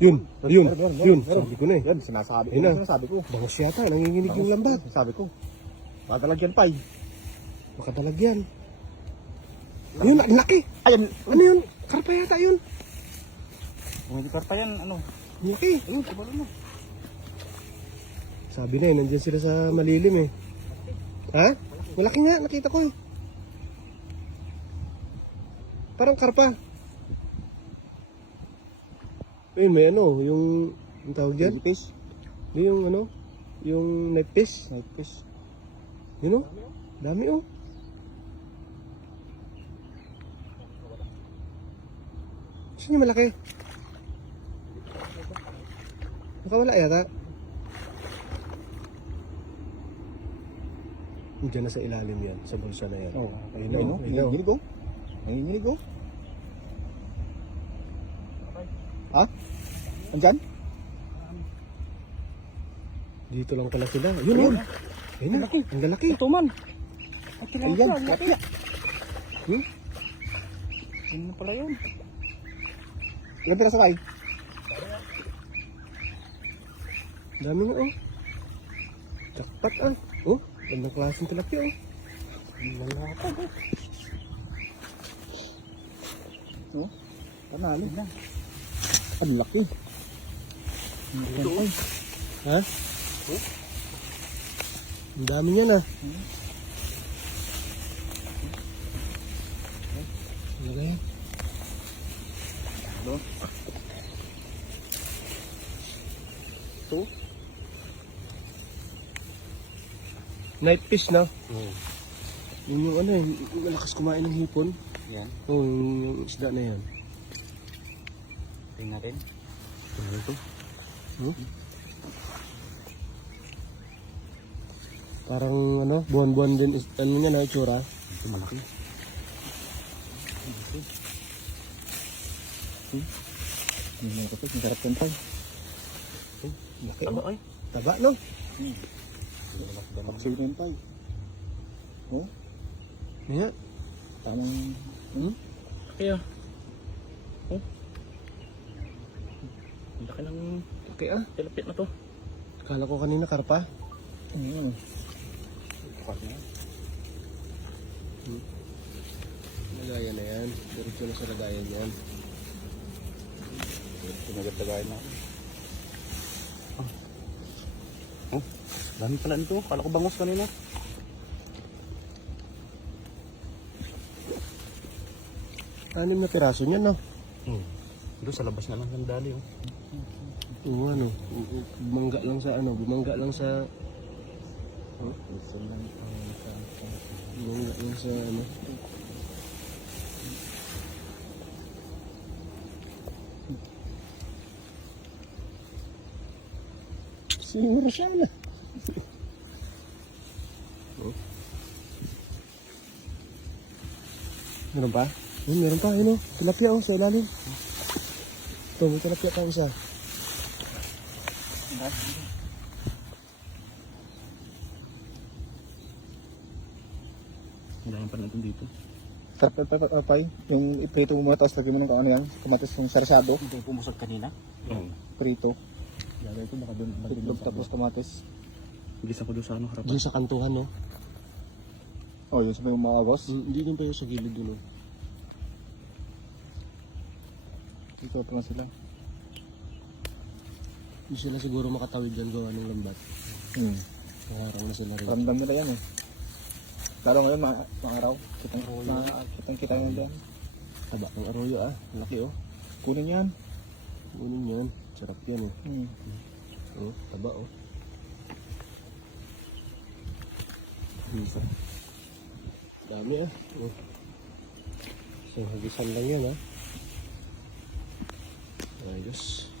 Yun, yun. Sabi ko na eh. Yan, sinasabi ko. Ayun na. Sinasabi ko. Bangos yata, nanginginig yung lambat. Sabi ko. Matalagyan pa eh. Makadalag yan. Ayun, ang laki. Ayan. Ano yun? Karpa yata yun. Hindi karpa yan, ano. Ang laki. Ayun, kabalo mo. Sabi na eh, nandiyan sila sa malilim eh. Ha? Malaki nga, nakita ko eh. Parang karpa. Ayun, may ano, yung tawag dyan? Fish. Yung ano, yung night fish. Night fish. Yun oh, dami oh. Saan yung malaki? Nakawala yata. Diyan na sa ilalim yan, sa bulsa na yan. Oh, ayun ayun oh, o. ayun oh. Nanginginig o. Nanginginig o. Ha? Andyan? Dito lang pala sila. Yun oh. Ayun na, ang lalaki. Ito man. Ayan, tilapia. Yun na pala yun. Ilan pira sakay? Dami nga oh. Jackpot ah. Oh, gandang klaseng tilapia oh. Lalapag o. Oh, panalo na. Ang laki. Ang laki. Ha? Ang dami niyan ah. Okay. Ito. Ito. Night fish na. Yun yung ano eh, malakas kumain ng hipon. Yan. Oo, yung isda na yan. Tingnan natin. Ano ito? Parang ano, buwan-buwan din, ano niya na itsura. Ito malaki. Hindi mo kapit, ang sarap tentay. Laki oh. Taba no? Kapsay tentay. Oh, Yan. tamang... Kaya. Oh. Ang laki ng laki ah. Tilapit na to. Akala ko kanina karpa. Bukas na. Lagayan na yan. Diretso na sa lagayan yan. Pinagdagayan na. Oh, dami pala nito. Kala ko bangos kanina. Anim na piraso niyan no? Doon sa labas na lang ng dali. Oh. Oo ano. Bumangga lang sa ano. Bumangga lang sa ano. Siguro siya na. Meron pa? Meron pa, yun o. Tilapia o, sa ilalim. Ito, may tilapia pa isa. Ang dami pala ito dito. Sarap pa yung iprito mo muna tapos lagyan mo ng ano yan. Kamatis yung sarsado. Ito yung pumusag kanina? Prito. Lagay ko baka doon. Itlog tapos kamatis. Bilis ako doon sa ano harapan. Diyan sa kantuhan, no? Oh, yun sa may umaagos. Hindi din pa yung sa gilid doon, no? Dito pa lang sila. Hindi sila siguro makatawid dyan gawa ng lambat. Nangarang na sila rin. Ramdam nila yan eh. Lalo ngayon, mga araw. Kitang-kita nyo dyan. Taba ng arroyo ah. Laki oh. Kunin yan. Kunin yan. Sarap yan oh. Oh, taba oh. Isa. Dami ah. Oh. So, hagisan lang yan ah. Ayos.